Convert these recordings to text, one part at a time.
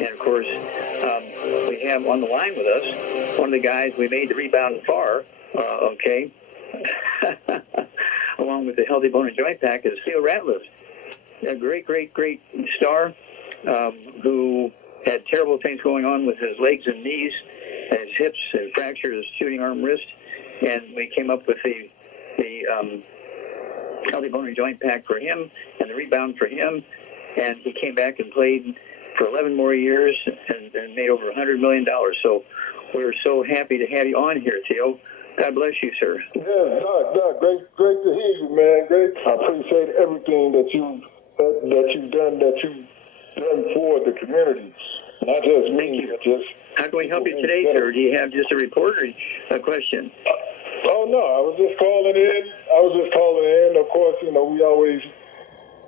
And, of course, we have on the line with us one of the guys we made the rebound far, okay, along with the Healthy Bone and Joint Pack, is Theo Ratliff, a great, great, great star who had terrible things going on with his legs and knees, and his hips, and fractured his shooting arm wrist. And we came up with the Healthy Bone and Joint Pack for him and the rebound for him. And he came back and played for 11 more years and made over $100 million. So we're so happy to have you on here, Theo. God bless you, sir. Yeah, Doc, great to hear you, man. Great. I appreciate everything that you've done for the community. Not just me, but just. How can we help you today, sir? Do you have just a report or a question? Oh, no, I was just calling in. Of course, we always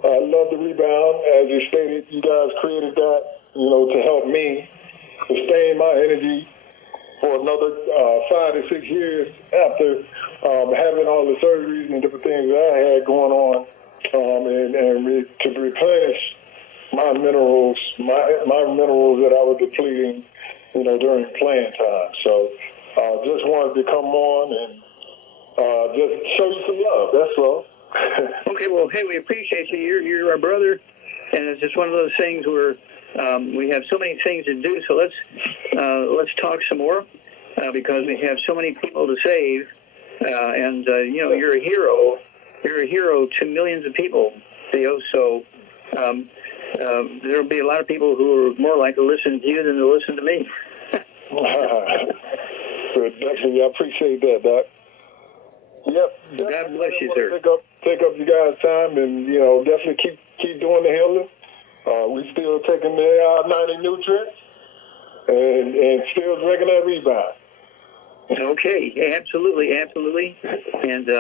love the rebound. As you stated, you guys created that, to help me sustain my energy for another 5 to 6 years after having all the surgeries and different things that I had going on, and to replenish my minerals that I was depleting, during playing time. So just wanted to come on and just show you some love. That's all. Okay, well, hey, we appreciate you. You're our brother, and it's just one of those things where we have so many things to do. So let's talk some more because we have so many people to save, and you're a hero. You're a hero to millions of people, Theo. So there'll be a lot of people who are more likely to listen to you than to listen to me. Definitely, I appreciate that, Doc. Yep. God bless you, sir. Take up you guys' time, and definitely keep doing the healing. We still taking the 90 nutrients and still drinking that rebound. Okay, absolutely. And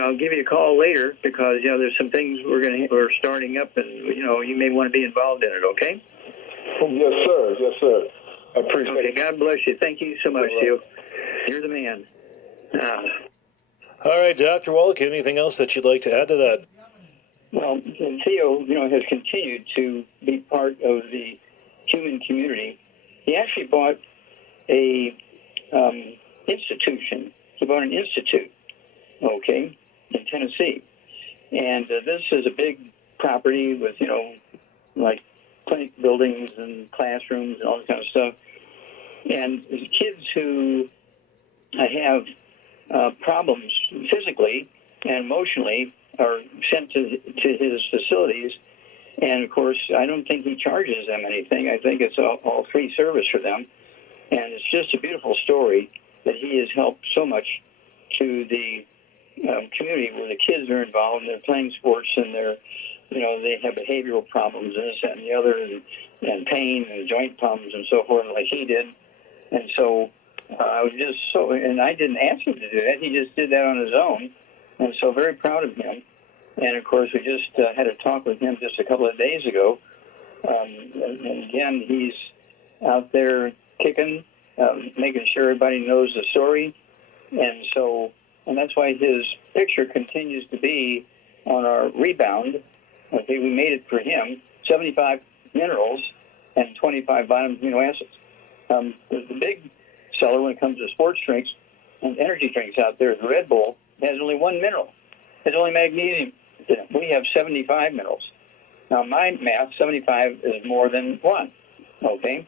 I'll give you a call later because there's some things we're starting up, and you may want to be involved in it. Okay? Yes, sir. I appreciate it. Okay, God bless you. Thank you so much, Theo. You're the man. All right, Dr. Wallach, anything else that you'd like to add to that? Well, Theo, has continued to be part of the human community. He actually bought a institution. He bought an institute, okay, in Tennessee. And this is a big property with, like clinic buildings and classrooms and all that kind of stuff. And the kids who have problems physically and emotionally are sent to his facilities. And, of course, I don't think he charges them anything. I think it's all free service for them. And it's just a beautiful story that he has helped so much to the community where the kids are involved and they're playing sports and they have behavioral problems and this, that, and the other, and pain and joint problems and so forth, like he did. And so I was just and I didn't ask him to do that. He just did that on his own. And so very proud of him. And, of course, we just had a talk with him just a couple of days ago. And again, he's out there kicking, making sure everybody knows the story. And that's why his picture continues to be on our rebound. Okay, we made it for him, 75 minerals and 25 vitamin amino acids. The big seller when it comes to sports drinks and energy drinks out there is Red Bull. It has only one mineral. It's only magnesium. We have 75 minerals. Now, my math, 75 is more than one, okay?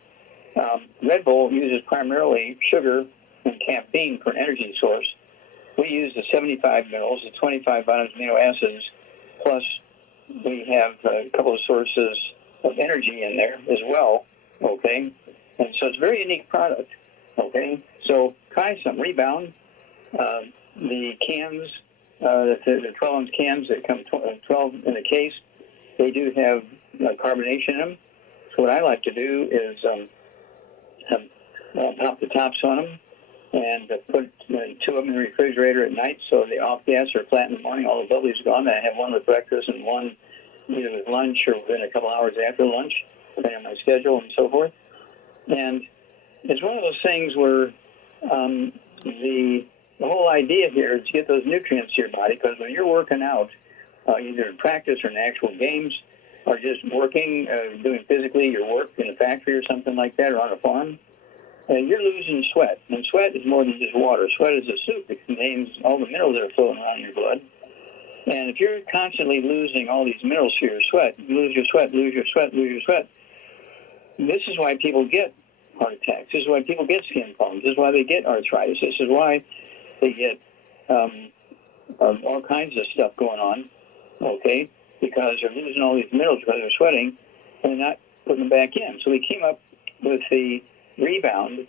Red Bull uses primarily sugar and caffeine for an energy source. We use the 75 minerals, the 25 vitamin amino acids, plus we have a couple of sources of energy in there as well, okay? And so it's a very unique product, okay? So try some Rebound. The cans, the 12-ounce cans that come 12 in a case, they do have carbonation in them. So what I like to do is pop the tops on them and put two of them in the refrigerator at night so the off gas are flat in the morning. All the bubbly's gone. I have one with breakfast and one either with lunch or within a couple hours after lunch, depending on my schedule and so forth. And it's one of those things where the whole idea here is to get those nutrients to your body, because when you're working out, either in practice or in actual games, are just working, doing physically your work in a factory or something like that, or on a farm, you're losing sweat. And sweat is more than just water. Sweat is a soup that contains all the minerals that are floating around in your blood. And if you're constantly losing all these minerals through your sweat, lose your sweat, lose your sweat, lose your sweat, this is why people get heart attacks. This is why people get skin problems. This is why they get arthritis. This is why they get all kinds of stuff going on, okay, because they're losing all these minerals because they're sweating and they're not putting them back in. So we came up with the rebound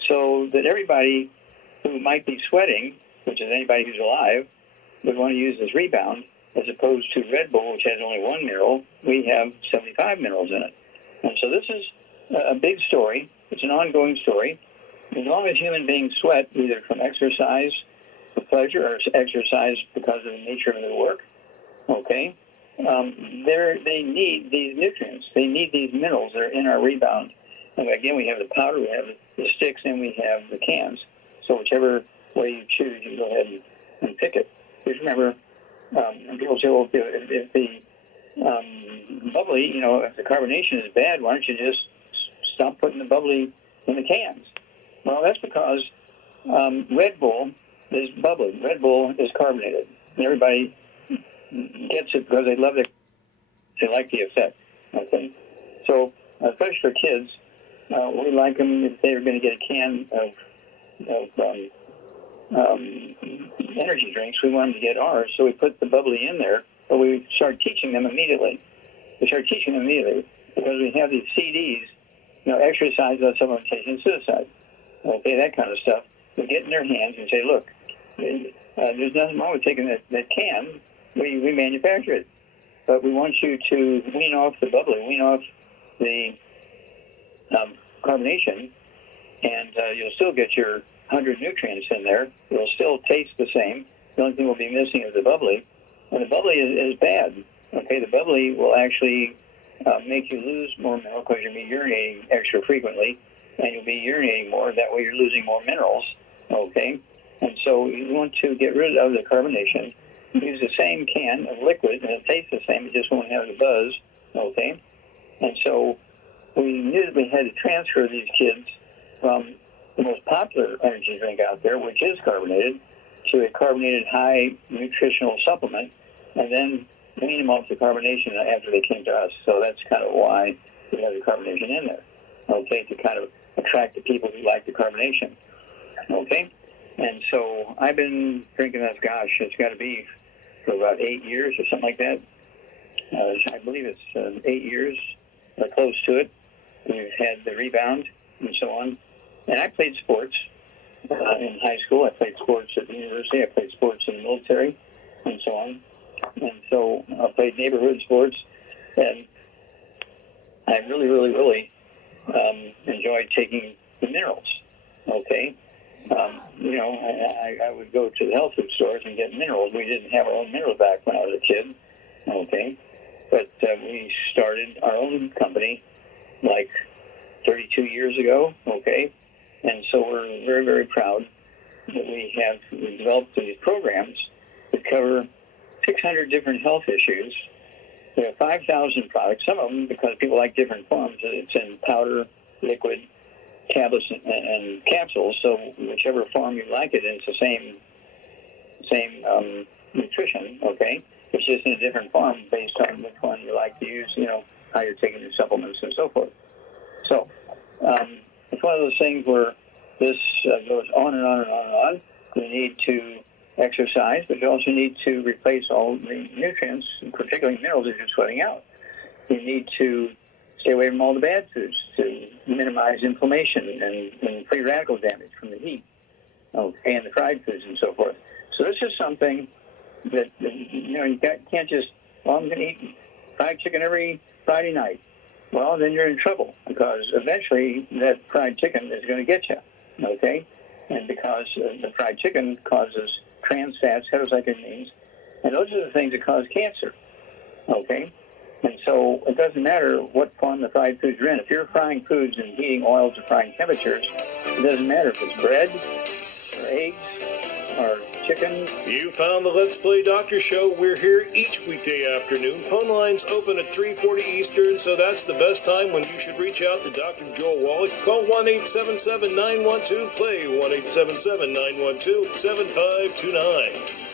so that everybody who might be sweating, which is anybody who's alive, would want to use this rebound as opposed to Red Bull, which has only one mineral. We have 75 minerals in it. And so this is a big story. It's an ongoing story. As long as human beings sweat, either from exercise for pleasure or exercise because of the nature of their work, okay, they need these nutrients. They need these minerals that are in our rebound. And again, we have the powder, we have the sticks, and we have the cans. So whichever way you choose, you go ahead and pick it. Just remember, people say, well, if the bubbly, if the carbonation is bad, why don't you just stop putting the bubbly in the cans? Well, that's because Red Bull is bubbly. Red Bull is carbonated. And everybody gets it because they love it. They like the effect. Okay, so especially for kids, we like them if they're going to get a can of energy drinks. We want them to get ours, so we put the bubbly in there. But we start teaching them immediately. Because we have these CDs, exercise without supplementation, suicide. Okay, that kind of stuff. We get in their hands and say, look, there's nothing wrong with taking that can. We manufacture it. But we want you to wean off the bubbly, wean off the carbonation, and you'll still get your 100 nutrients in there. It'll still taste the same. The only thing we'll be missing is the bubbly. And the bubbly is bad. Okay, the bubbly will actually make you lose more minerals because you'll be urinating extra frequently, and you'll be urinating more. That way you're losing more minerals. Okay, and so you want to get rid of the carbonation. Use the same can of liquid, and it tastes the same. It just won't have the buzz. Okay, and so we knew that we had to transfer these kids from the most popular energy drink out there, which is carbonated, to a carbonated high nutritional supplement, and then wean them off the carbonation after they came to us. So that's kind of why we have the carbonation in there, okay, to kind of attract the people who like the carbonation, okay? And so I've been drinking this, it's got to be for about 8 years or something like that. I believe it's 8 years or close to it. We've had the rebound and so on. And I played sports in high school. I played sports at the university. I played sports in the military and so on. And so I played neighborhood sports. And I really, really, really enjoyed taking the minerals. Okay. I would go to the health food stores and get minerals. We didn't have our own minerals back when I was a kid. Okay. But we started our own company like 32 years ago. Okay. And so we're very, very proud that we developed these programs that cover 600 different health issues. We have 5,000 products, some of them because people like different forms. It's in powder, liquid, tablets, and capsules. So whichever form you like it in, it's the same nutrition, okay? It's just in a different form based on which one you like to use, how you're taking your supplements and so forth. So it's one of those things where this goes on and on and on and on. We need to exercise, but you also need to replace all the nutrients, particularly minerals, that you're sweating out. You need to stay away from all the bad foods to minimize inflammation and free radical damage from the heat, okay, and the fried foods and so forth. So this is something that, you can't just, I'm going to eat fried chicken every Friday night. Well, then you're in trouble because eventually that fried chicken is going to get you, okay? And because the fried chicken causes trans fats, heterocyclamines, and those are the things that cause cancer, okay? And so it doesn't matter what form the fried foods are in. If you're frying foods and heating oils to frying temperatures, it doesn't matter if it's bread or eggs or chicken. You found the Let's Play Doctor Show. We're here each weekday afternoon. Phone lines open at 3:40 Eastern, so that's the best time when you should reach out to Dr. Joel Wallach. Call 1-877-912-PLAY, 1-877-912-7529.